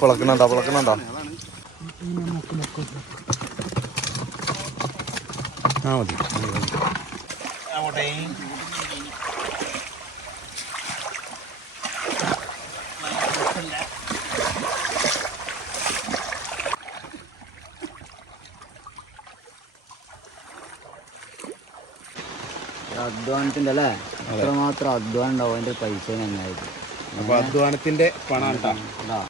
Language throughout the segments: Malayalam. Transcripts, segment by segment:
പിളക്കണുണ്ടോ പിളക്കണുണ്ടോ? ആ മതി. അധ്വാനത്തിന്റെ അല്ലേ എത്രമാത്രം അധ്വാനം ഉണ്ടാവും അതിന്റെ പൈസ നന്നായിട്ട് അപ്പൊ അധ്വാനത്തിന്റെ പണം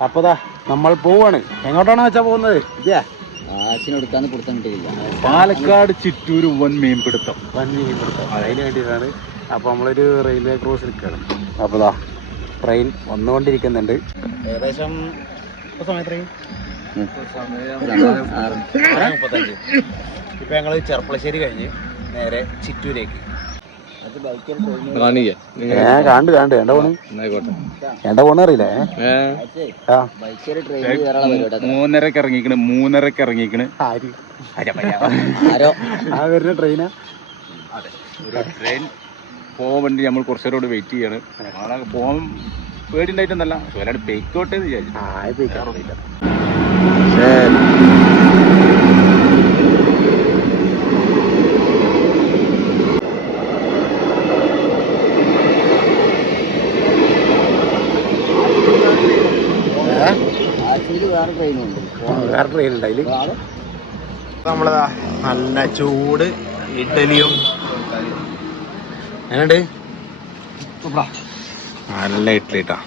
അപ്പതാ നമ്മൾ പോവാണ് എങ്ങോട്ടാണ് വെച്ചാ പോകുന്നത് ഇതാ കാശിന് കൊടുക്കാന്ന് കൊടുത്താൻ കിട്ടിയില്ല പാലക്കാട് ചിറ്റൂര് വൻ മീൻപിടുത്തം വന്യമീൻ പിടുത്തം അതിന് വേണ്ടിയിട്ടാണ് അപ്പൊ നമ്മളൊരു റെയിൽവേ ക്രോസ് നിൽക്കുകയാണ് അപ്പതാ ട്രെയിൻ വന്നുകൊണ്ടിരിക്കുന്നുണ്ട് ഏകദേശം ഇപ്പൊ ഞങ്ങൾ ചെർപ്പളശ്ശേരി കഴിഞ്ഞ് നേരെ ചിറ്റൂരേക്ക്. ഏ കാണ്ട് കാണ്ട്. എണ്ട പോണ്? എണ്ട പോണ അറിയില്ലേ? ആ. ബൈക്കിൽ ട്രെയിനിൽ കയറാനുള്ള പരിപാടി മൂന്നരക്ക് ഇറങ്ങിക്കണ് മൂന്നരക്ക് ഇറങ്ങിക്കണ്. ആര്? ആരോ ആ വരുന്ന ട്രെയിനാ ഒരു ട്രെയിൻ പോകാൻ വേണ്ടി നമ്മൾ കുറച്ചേരോട് വെയിറ്റ് ചെയ്യാണ്. ആളെ പോകാൻ പേടിണ്ടായിട്ടൊന്നല്ല ഒരാൾ പെയ്ക്കോട്ടെ എന്ന് വിചാരിച്ചു ആ ഇത് കേറില്ല. ഏ? ആഴ്ചയിൽ വേറെ ട്രെയിനും ഉണ്ട് വേറെ ട്രെയിൻ ഉണ്ടായിൽ നമ്മളതാ നല്ല ചൂട് ഇഡലിയും. എന്നുണ്ട് നല്ല ഇഡ്ഡലി ഇട്ടാ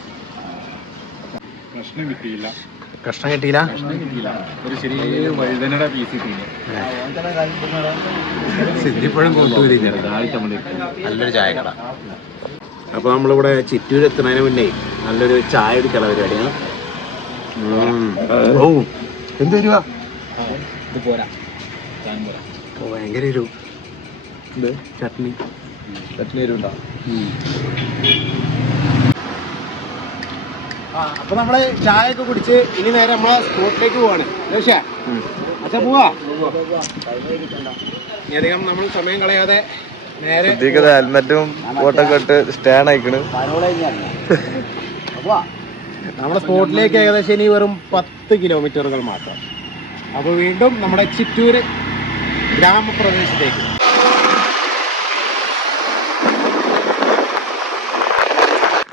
പ്രശ്നം കിട്ടിയില്ല? കഷ്ണം കിട്ടിയില്ല. ഒരു ചെറിയ വഴുതനയുടെ പീസ് സിദ്ധിപ്പഴം കൊണ്ടുവരി നല്ലൊരു ചായ കട അപ്പൊ നമ്മളിവിടെ ചിറ്റൂരെത്തുന്നതിന് മുന്നേ നല്ലൊരു ചായ എടുക്കാനുള്ള പരിപാടിയാണ്. ഓ എന്ത് തരുവാ? ഭയങ്കര എരിവ്. ചട്നി. ചട്നി എരിവുണ്ടോ? ആ അപ്പൊ നമ്മൾ ചായ ഒക്കെ കുടിച്ച് ഇനി നേരെ നമ്മളെ സ്പോട്ടിലേക്ക് പോവാണ്. പക്ഷേ അച്ഛാ പോവാ? ഇനി അധികം നമ്മൾ സമയം കളയാതെ നേരെ ഹെൽമെറ്റും കോട്ടൊക്കെ ഇട്ട് സ്റ്റാൻഡ് അയക്കണ് അപ്പൊ നമ്മുടെ സ്പോട്ടിലേക്ക് ഏകദേശം ഇനി വെറും പത്ത് കിലോമീറ്ററുകൾ മാത്രം. അപ്പോൾ വീണ്ടും നമ്മുടെ ചിറ്റൂർ ഗ്രാമപ്രദേശത്തേക്ക്.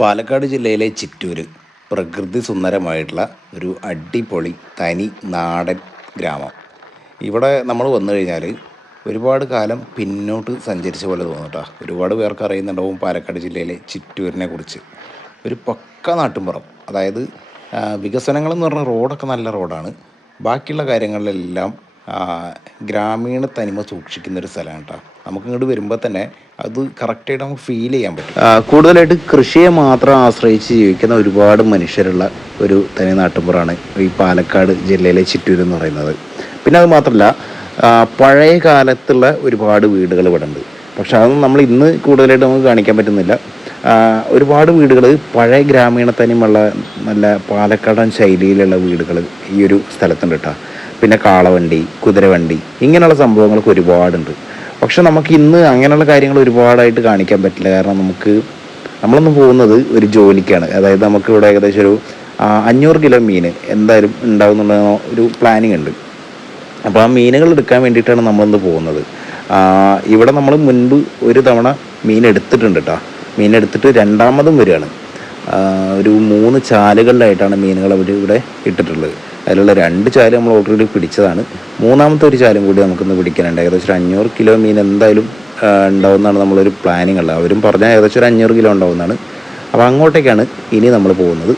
പാലക്കാട് ജില്ലയിലെ ചിറ്റൂര് പ്രകൃതി സുന്ദരമായിട്ടുള്ള ഒരു അടിപൊളി തനി നാടൻ ഗ്രാമം. ഇവിടെ നമ്മൾ വന്നു കഴിഞ്ഞാൽ ഒരുപാട് കാലം പിന്നോട്ട് സഞ്ചരിച്ച പോലെ തോന്നും ഒരുപാട് പേർക്ക് അറിയുന്നുണ്ടാവും പാലക്കാട് ജില്ലയിലെ ചിറ്റൂരിനെ കുറിച്ച്. ഒരു പക്ക നാട്ടുമ്പുറം അതായത് വികസനങ്ങളെന്ന് പറഞ്ഞ റോഡൊക്കെ നല്ല റോഡാണ്. ബാക്കിയുള്ള കാര്യങ്ങളിലെല്ലാം ഗ്രാമീണ തനിമ സൂക്ഷിക്കുന്ന ഒരു സ്ഥലമാണ് കേട്ടോ നമുക്ക് ഇങ്ങോട്ട് വരുമ്പോൾ തന്നെ അത് കറക്റ്റായിട്ട് നമുക്ക് ഫീൽ ചെയ്യാൻ പറ്റും. കൂടുതലായിട്ട് കൃഷിയെ മാത്രം ആശ്രയിച്ച് ജീവിക്കുന്ന ഒരുപാട് മനുഷ്യരുള്ള ഒരു തനി നാട്ടുമ്പുറമാണ് ഈ പാലക്കാട് ജില്ലയിലെ ചിറ്റൂർ എന്ന് പറയുന്നത്. പിന്നെ അത് മാത്രമല്ല പഴയ കാലത്തുള്ള ഒരുപാട് വീടുകൾ ഇവിടെ ഉണ്ട് പക്ഷെ അതൊന്നും നമ്മൾ ഇന്ന് കൂടുതലായിട്ട് നമുക്ക് കാണിക്കാൻ പറ്റുന്നില്ല. ഒരുപാട് വീടുകൾ പഴയ ഗ്രാമീണ തനിമുള്ള നല്ല പാലക്കാടൻ ശൈലിയിലുള്ള വീടുകൾ ഈ ഒരു സ്ഥലത്തുണ്ട് കേട്ടോ പിന്നെ കാളവണ്ടി കുതിരവണ്ടി ഇങ്ങനെയുള്ള സംഭവങ്ങളൊക്കെ ഒരുപാടുണ്ട്. പക്ഷെ നമുക്ക് ഇന്ന് അങ്ങനെയുള്ള കാര്യങ്ങൾ ഒരുപാടായിട്ട് കാണിക്കാൻ പറ്റില്ല. കാരണം നമുക്ക് നമ്മളൊന്ന് പോകുന്നത് ഒരു ജോലിക്കാണ്. അതായത് നമുക്ക് ഇവിടെ ഏകദേശം ഒരു അഞ്ഞൂറ് കിലോ മീൻ എന്തായാലും ഉണ്ടാകുന്നുള്ള ഒരു പ്ലാനിങ് ഉണ്ട്. അപ്പോൾ ആ മീനുകൾ എടുക്കാൻ വേണ്ടിയിട്ടാണ് നമ്മളിന്ന് പോകുന്നത്. ഇവിടെ നമ്മൾ മുൻപ് ഒരു തവണ മീൻ എടുത്തിട്ടുണ്ട് കേട്ടോ മീൻ എടുത്തിട്ട് രണ്ടാമതും വരികയാണ്. ഒരു മൂന്ന് ചാലുകളിലായിട്ടാണ് മീനുകൾ അവർ ഇവിടെ ഇട്ടിട്ടുള്ളത്. അതിലുള്ള രണ്ട് ചാൽ നമ്മൾ ഓൾറെഡി പിടിച്ചതാണ്. മൂന്നാമത്തെ ഒരു ചാലും കൂടി നമുക്കിന്ന് പിടിക്കാനുണ്ട്. ഏകദേശം ഒരു അഞ്ഞൂറ് കിലോ മീൻ എന്തായാലും ഉണ്ടാവുന്നതാണ് നമ്മളൊരു പ്ലാനിങ് ഉള്ളത്. അവരും പറഞ്ഞാൽ ഏകദേശം ഒരു അഞ്ഞൂറ് കിലോ ഉണ്ടാവുന്നതാണ്. അപ്പോൾ അങ്ങോട്ടേക്കാണ് ഇനി നമ്മൾ പോകുന്നത്.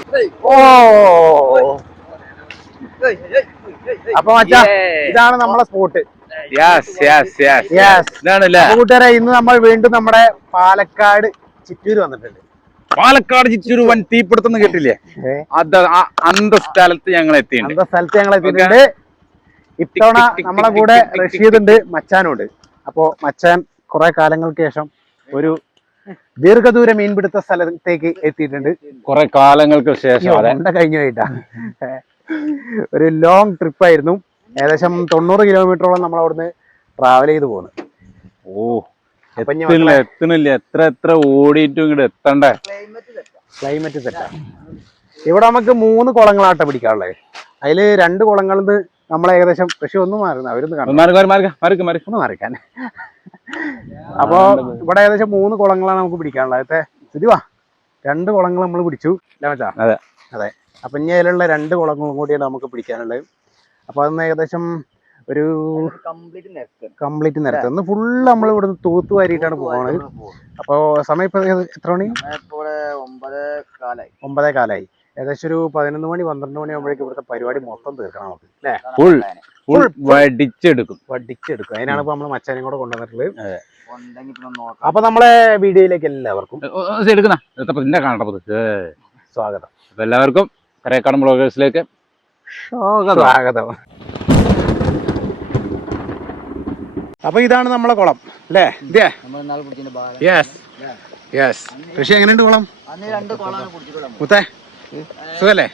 അപ്പൊ മച്ചാ ഇതാണ് നമ്മളെ സ്പോട്ട്. കൂട്ടുകാരെ ഇന്ന് നമ്മൾ വീണ്ടും നമ്മുടെ പാലക്കാട് ചിറ്റൂര് വന്നിട്ടുണ്ട്. പാലക്കാട് ചിറ്റൂര് വൻ തീപിടുത്തം കേട്ടില്ലേ? അത് അന്ത സ്ഥലത്ത് ഞങ്ങൾ എത്തിയിട്ടുണ്ട്. അന്ത സ്ഥലത്ത് ഞങ്ങൾ എത്തിയിട്ടുണ്ട്. ഇത്തവണ നമ്മളെ കൂടെ റഷീദ് ഉണ്ട് മച്ചാനുണ്ട് അപ്പോ മച്ചാൻ കുറെ കാലങ്ങൾക്ക് ശേഷം ഒരു ദീർഘദൂര മീൻപിടുത്ത സ്ഥലത്തേക്ക് എത്തിയിട്ടുണ്ട്. കുറെ കാലങ്ങൾക്ക് ശേഷം കഴിഞ്ഞ കൊണ്ട കഴിഞ്ഞു പോയിട്ടാ. ഒരു ലോങ് ട്രിപ്പ് ആയിരുന്നു. ഏകദേശം തൊണ്ണൂറ് കിലോമീറ്ററോളം നമ്മൾ അവിടുന്ന് ട്രാവൽ ചെയ്ത് പോകുന്നു ഓ ഇനി എത്തണില്ല എത്ര എത്ര ഓടിയിട്ടും ഇങ്ങോട്ട് എത്തണ്ടേ? ക്ലൈമറ്റ് സെറ്റ് ഇവിടെ നമുക്ക് മൂന്ന് കുളങ്ങളാട്ട പിടിക്കാനുള്ളത് അതിൽ രണ്ട് കുളങ്ങളിൽ നമ്മൾ ഏകദേശം പക്ഷെ ഒന്ന് മാറുന്നു. അവരൊന്ന് കാണും ഒന്ന് മാറിക്കാൻ. അപ്പോ ഇവിടെ ഏകദേശം മൂന്ന് കുളങ്ങളാണ് നമുക്ക് പിടിക്കാനുള്ളത്. അതെ സ്ഥിതിവാ രണ്ട് കുളങ്ങൾ നമ്മൾ പിടിച്ചു. അല്ല മച്ചാ. അതെ. അതെ. അപ്പൊ ഇനി അതിലുള്ള രണ്ട് കുളങ്ങളും കൂടിയാണ് നമുക്ക് പിടിക്കാനുള്ളത്. അപ്പൊ അതൊന്ന് ഏകദേശം ഒരു കംപ്ലീറ്റ് നിരത്ത് ഒന്ന് ഫുള്ള് നമ്മൾ ഇവിടുന്ന് തൂത്ത് വാരിയിട്ടാണ് പോകുന്നത് അപ്പോൾ സമയം ഇപ്പോൾ എത്ര മണി? ഇപ്പൊ ഇവിടെ ഒമ്പത് കാലായി. ഏകദേശം ഒരു പതിനൊന്ന് മണി പന്ത്രണ്ട് മണി ആകുമ്പോഴേക്കും ഇവിടുത്തെ പരിപാടി മൊത്തം തീർക്കണം നമുക്ക്. അല്ലേ? ഫുൾ ഫുൾ വടിച്ചെടുക്കും. വടിച്ചെടുക്കും. അതിനാണ് ഇപ്പൊ നമ്മൾ മച്ചാനും കൂടെ കൊണ്ടുവന്നിട്ടുള്ളത്. അപ്പൊ നമ്മളെ വീഡിയോയിലേക്ക് എല്ലാവർക്കും എടുക്കുന്ന. കാണട്ടത് സ്വാഗതം. അപ്പൊ എല്ലാവർക്കും കരേക്കാടൻ ബ്ലോഗേഴ്സിലേക്ക്. സ്വാഗതം. അപ്പൊ ഇതാണ് നമ്മളെ കുളം അല്ലേ? യെസ് യെസ് കൃഷി എങ്ങനെയുണ്ട് കുളം? മുത്തേ സുഖല്ലേ?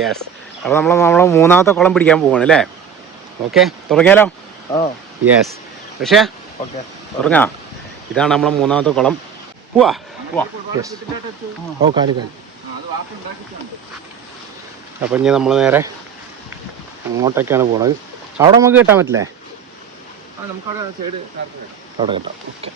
യെസ് അപ്പൊ നമ്മൾ നമ്മളെ മൂന്നാമത്തെ കുളം പിടിക്കാൻ പോവാണ് അല്ലേ? ഓക്കെ തുടങ്ങിയാലോ? ഓ യെസ് പക്ഷേ ഓക്കെ. തുടങ്ങാം. ഇതാണ് നമ്മളെ മൂന്നാമത്തെ കുളം. പോവാ യെസ് ഓ കാൽ കാൽ. അപ്പം ഇനി നമ്മൾ നേരെ അങ്ങോട്ടേക്കാണ് പോണത്. അവിടെ നമുക്ക് കിട്ടാൻ പറ്റില്ലേ? അവിടെ കിട്ടാം. ഓക്കെ.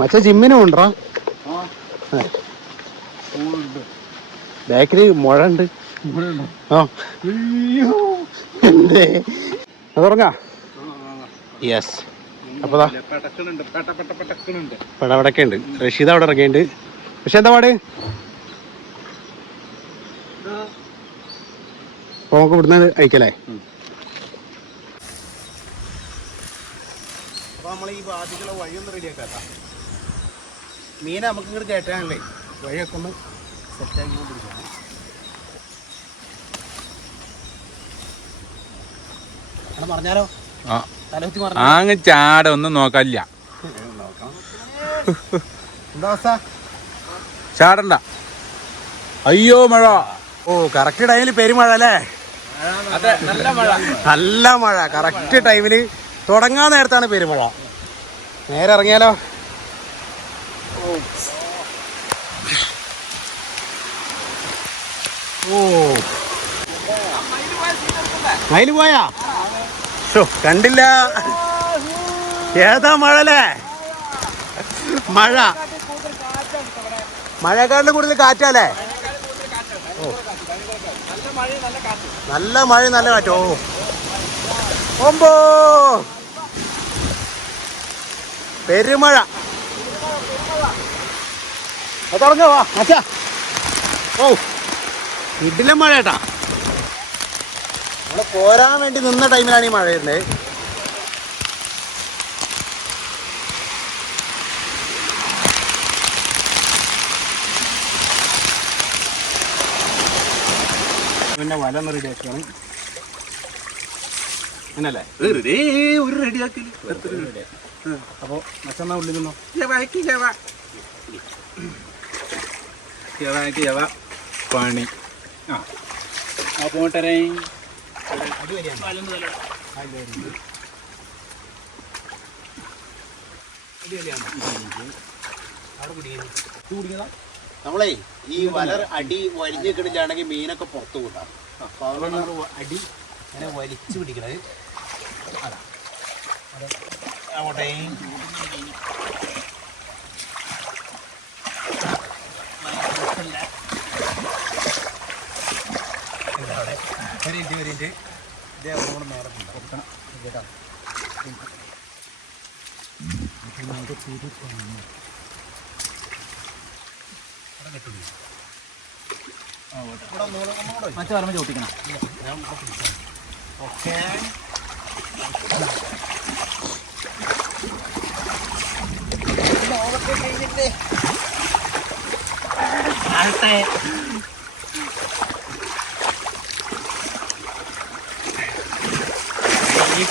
മച്ച ജിമ്മിനും ഉണ്ടോ ബേക്കറി മുഴ ഉണ്ട് ആ. തുടങ്ങാ യെസ് അപ്പൊ ദാ. പടവടൊക്കെ ഉണ്ട് റഷീദ് അവിടെ ഇറങ്ങിയിട്ടുണ്ട്. പക്ഷെ എന്താ പാട്? അപ്പൊ നമുക്ക് ഇവിടുന്ന് അയക്കല്ലേ? അപ്പൊ നമ്മൾ ഈ ബാധിക്കുള്ള വഴിയൊന്ന് റെഡിയാക്കാം മീനെ നമുക്ക് ഇങ്ങോട്ട് കയറ്റാനല്ലേ വഴിയൊക്കെ ഒന്ന് സെറ്റാക്കി കൊണ്ടിരിക്കണം അവിടെ പറഞ്ഞാലോ? ആ. അങ്ങ് ചാട ഒന്നും നോക്കാനില്ല. നോക്കാം ചാടണ്ട. അയ്യോ മഴ. ഓ കറക്റ്റ് ടൈമിൽ പെരുമഴ അല്ലേ? നല്ല മഴ. കറക്റ്റ് ടൈമിന് തുടങ്ങാൻ നേരത്താണ് പെരുമഴ. നേരെ ഇറങ്ങിയാലോ? ഓ. മയിൽ പോയാ? കണ്ടില്ല. ഏതാ മഴ അല്ലേ മഴ. മഴക്കാട്ടിൽ കൂടുതൽ കാറ്റല്ലേ? നല്ല മഴ നല്ല കാറ്റോ. ഒമ്പോ. പെരുമഴ. അത് തുടങ്ങോ അച്ഛാ. ഓ. ഇടില മഴ കേട്ടാ. നമ്മൾ പോരാൻ വേണ്ടി നിന്ന ടൈമിലാണ് ഈ മഴ വരുന്നത്. പിന്നെ വല ഒന്ന് റെഡിയാക്കുകയാണ് അങ്ങനല്ലേ ഒരു റെഡിയാക്കി അപ്പോൾ മറ്റന്നാ ഉള്ളിൽ നിന്നോ? പണി. ആ. പോട്ടെ നമ്മളേ ഈ വലർ അടി വലിഞ്ഞു കിടില്ലാണെങ്കിൽ മീനൊക്കെ പുറത്തു കൂട്ടാം. അപ്പൊ അതുകൊണ്ട് അടി ഇങ്ങനെ വലിച്ചു പിടിക്കണത്. അത്. അങ്ങോട്ടേ ഇതാ അവിടെ. ഒരു ഇഞ്ച് ഒരു ഇഞ്ച് ഇതേ അവിടെ കൂടെ നേരെ കൊടുക്കണം. കേട്ടോ. മറ്റേ പറയുമ്പോൾ ചോട്ടിക്കണം ഓക്കേ.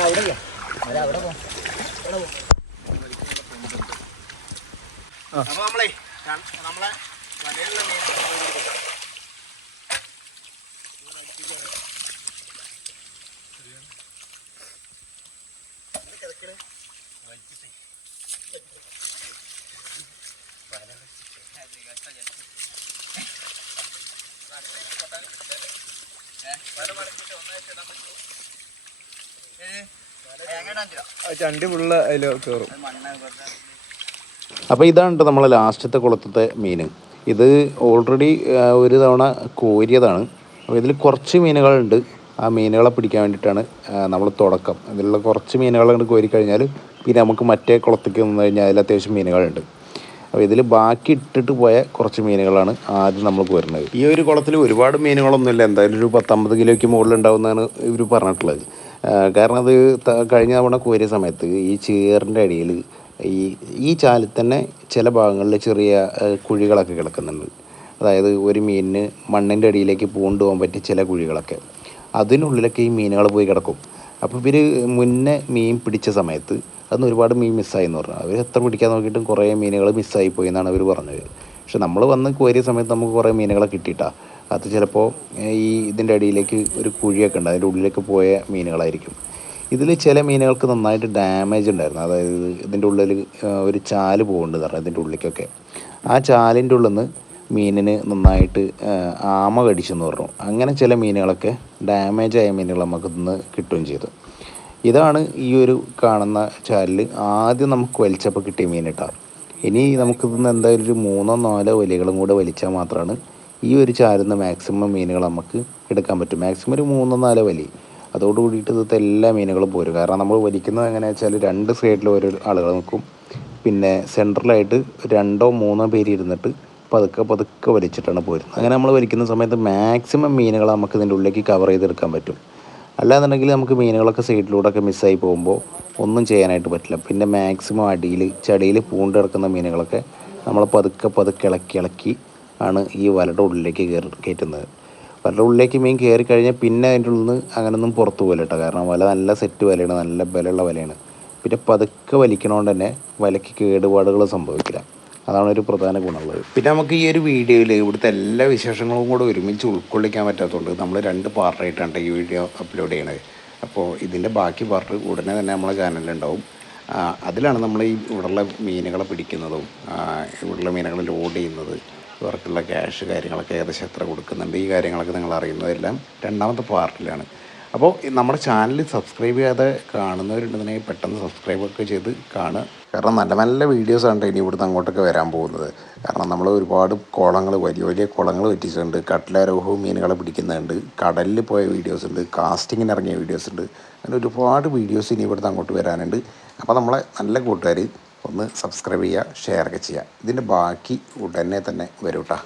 അവിടെ ഇല്ലേ? അവിടെ അവിടെ പോ. അപ്പൊ നമ്മളെ നമ്മളെ വലയിലുള്ള മീനൊക്കെ ചണ്ടി കയറും അപ്പോൾ ഇതാണ് നമ്മളെ ലാസ്റ്റത്തെ കുളത്തത്തെ മീൻ ഇത് ഓൾറെഡി ഒരു തവണ കോരിയതാണ്. അപ്പോൾ ഇതിൽ കുറച്ച് മീനുകളുണ്ട്. ആ മീനുകളെ പിടിക്കാൻ വേണ്ടിയിട്ടാണ് നമ്മൾ തുടക്കം. ഇതിലുള്ള കുറച്ച് മീനുകൾ കൊണ്ട് കോരി കഴിഞ്ഞാൽ പിന്നെ നമുക്ക് മറ്റേ കുളത്തേക്ക് നിന്ന് കഴിഞ്ഞാൽ അതിൽ അത്യാവശ്യം മീനുകളുണ്ട്. അപ്പോൾ ഇതിൽ ബാക്കി ഇട്ടിട്ട് പോയ കുറച്ച് മീനുകളാണ് ആദ്യം നമ്മൾ കോരുന്നത്. ഈ ഒരു കുളത്തിൽ ഒരുപാട് മീനുകളൊന്നുമില്ല. എന്തായാലും ഒരു പത്തമ്പത് കിലോയ്ക്ക് മുകളിൽ ഉണ്ടാവുന്നതാണ് ഇവർ പറഞ്ഞിട്ടുള്ളത്. കാരണം അത് കഴിഞ്ഞ തവണ കോരിയ സമയത്ത് ഈ ചേറിന്റെ അടിയിൽ ഈ ഈ ചാലിൽ തന്നെ ചില ഭാഗങ്ങളിൽ ചെറിയ കുഴികളൊക്കെ കിടക്കുന്നുണ്ട്. അതായത് ഒരു മീനിന് മണ്ണിന്റെ അടിയിലേക്ക് പൂണ്ടു പോകാൻ പറ്റിയ ചില കുഴികളൊക്കെ. അതിനുള്ളിലൊക്കെ ഈ മീനുകൾ പോയി കിടക്കും. അപ്പോൾ ഇവർ മുന്നേ മീൻ പിടിച്ച സമയത്ത് അന്ന് ഒരുപാട് മീൻ മിസ്സായി എന്ന് പറഞ്ഞു. അവർ എത്ര പിടിക്കാൻ നോക്കിയിട്ടും കുറേ മീനുകൾ മിസ്സായി പോയി എന്നാണ് അവർ പറഞ്ഞത്. പക്ഷെ നമ്മൾ വന്ന് കോരിയ സമയത്ത് നമുക്ക് കുറേ മീനുകളെ കിട്ടിയിട്ടാ. അത് ചിലപ്പോൾ ഈ ഇതിന്റെ അടിയിലേക്ക് ഒരു കുഴിയൊക്കെ ഉണ്ട്. അതിന്റെ ഉള്ളിലേക്ക് പോയ മീനുകളായിരിക്കും. ഇതിൽ ചില മീനുകൾക്ക് നന്നായിട്ട് ഡാമേജ് ഉണ്ടായിരുന്നു. അതായത് ഇതിന്റെ ഉള്ളിൽ ഒരു ചാൽ പോകുന്നുണ്ട് പറഞ്ഞാൽ ഇതിന്റെ ഉള്ളിലേക്കൊക്കെ. ആ ചാലിന്റെ ഉള്ളിൽ നിന്ന് മീനിന് നന്നായിട്ട് ആമ കടിച്ചെന്ന് പറഞ്ഞു. അങ്ങനെ ചില മീനുകളൊക്കെ ഡാമേജ് ആയ മീനുകൾ നമുക്ക് ഇന്ന് കിട്ടുകയും ചെയ്തു. ഇതാണ് ഈ ഒരു കാണുന്ന ചാലിൽ ആദ്യം നമുക്ക് വലിച്ചപ്പോൾ കിട്ടിയ മീൻ കേട്ടോ. ഇനി നമുക്കിതിന്ന് എന്തായാലും ഒരു മൂന്നോ നാലോ വലികളും കൂടെ വലിച്ചാൽ മാത്രമാണ് ഈ ഒരു ചാരുന്ന മാക്സിമം മീനുകൾ നമുക്ക് എടുക്കാൻ പറ്റും. മാക്സിമം ഒരു മൂന്നോ നാലോ വലി. അതോട് കൂടിയിട്ട് ഇന്നത്തെ എല്ലാ മീനുകളും പോരും. കാരണം നമ്മൾ വലിക്കുന്നത് എങ്ങനെയാണെന്ന് വെച്ചാൽ രണ്ട് സൈഡിൽ ഓരോ ആളുകൾ നിൽക്കും. പിന്നെ സെൻട്രലായിട്ട് രണ്ടോ മൂന്നോ പേര് ഇരുന്നിട്ട് പതുക്കെ പതുക്കെ വലിച്ചിട്ടാണ് പോരുന്നത്. അങ്ങനെ നമ്മൾ വലിക്കുന്ന സമയത്ത് മാക്സിമം മീനുകൾ നമുക്ക് ഇതിന്റെ ഉള്ളിലേക്ക് കവർ ചെയ്തെടുക്കാൻ പറ്റും. അല്ലാന്നുണ്ടെങ്കിൽ നമുക്ക് മീനുകളൊക്കെ സൈഡിലൂടെ ഒക്കെ മിസ്സായി പോകുമ്പോൾ ഒന്നും ചെയ്യാനായിട്ട് പറ്റില്ല. പിന്നെ മാക്സിമം അടിയിൽ ചടിയിൽ പൂണ്ട് കിടക്കുന്ന മീനുകളൊക്കെ നമ്മൾ പതുക്കെ പതുക്കെ ഇളക്കി ഇളക്കി ആണ് ഈ വലയുടെ ഉള്ളിലേക്ക് കയറി കയറ്റുന്നത്. വലയുടെ ഉള്ളിലേക്ക് മീൻ കയറി കഴിഞ്ഞാൽ പിന്നെ അതിന്റെ ഉള്ളിൽ നിന്ന് അങ്ങനൊന്നും പുറത്ത് പോകില്ല കേട്ടോ കാരണം വല നല്ല സെറ്റ് വലയാണ് നല്ല ബലമുള്ള വലയാണ്. പിന്നെ പതുക്കെ വലിക്കണോണ്ട് തന്നെ വലയ്ക്ക് കേടുപാടുകൾ സംഭവിക്കില്ല. അതാണ് ഒരു പ്രധാന ഗുണമുള്ളത്. പിന്നെ നമുക്ക് ഈ ഒരു വീഡിയോയിൽ ഇവിടുത്തെ എല്ലാ വിശേഷങ്ങളും കൂടെ ഒരുമിച്ച് ഉൾക്കൊള്ളിക്കാൻ പറ്റാത്തതുകൊണ്ട് നമ്മൾ രണ്ട് പാർട്ടായിട്ടാണ് ഈ വീഡിയോ അപ്ലോഡ് ചെയ്യണത്. അപ്പോൾ ഇതിന്റെ ബാക്കി പാർട്ട് ഉടനെ തന്നെ നമ്മളെ ചാനലിലുണ്ടാവും അതിലാണ് നമ്മൾ ഈ ഇവിടെയുള്ള മീനുകളെ പിടിക്കുന്നതും ഇവിടെയുള്ള മീനുകൾ ലോഡ് ചെയ്യുന്നത്. ഇവർക്കുള്ള ക്യാഷ് കാര്യങ്ങളൊക്കെ ഏകദേശം എത്ര കൊടുക്കുന്നുണ്ട്? ഈ കാര്യങ്ങളൊക്കെ നിങ്ങൾ അറിയുന്നതെല്ലാം രണ്ടാമത്തെ പാർട്ടിലാണ്. അപ്പോൾ നമ്മുടെ ചാനൽ സബ്സ്ക്രൈബ് ചെയ്യാതെ കാണുന്നവരുണ്ടെന്നുണ്ടെങ്കിൽ പെട്ടെന്ന് സബ്സ്ക്രൈബ് ഒക്കെ ചെയ്ത് കാണുക. കാരണം നല്ല നല്ല വീഡിയോസാണ് ഇനി ഇവിടുന്ന് അങ്ങോട്ടൊക്കെ വരാൻ പോകുന്നത്. കാരണം നമ്മൾ ഒരുപാട് കുളങ്ങൾ വലിയ വലിയ കുളങ്ങൾ പറ്റിച്ചിട്ടുണ്ട് കട്ടിലാരോഹവും മീനുകളെ പിടിക്കുന്നുണ്ട്. കടലിൽ പോയ വീഡിയോസ് ഉണ്ട്. കാസ്റ്റിങ്ങിന് ഇറങ്ങിയ വീഡിയോസ് ഉണ്ട്. അങ്ങനെ ഒരുപാട് വീഡിയോസ് ഇനി ഇവിടുന്ന് അങ്ങോട്ട് വരാനുണ്ട്. അപ്പോൾ നമ്മളെ നല്ല കൂട്ടുകാർ ഒന്ന് സബ്സ്ക്രൈബ് ചെയ്യുക ഷെയർ ഒക്കെ ചെയ്യുക. ഇതിന്റെ ബാക്കി ഉടനെ തന്നെ വരൂട്ടാ.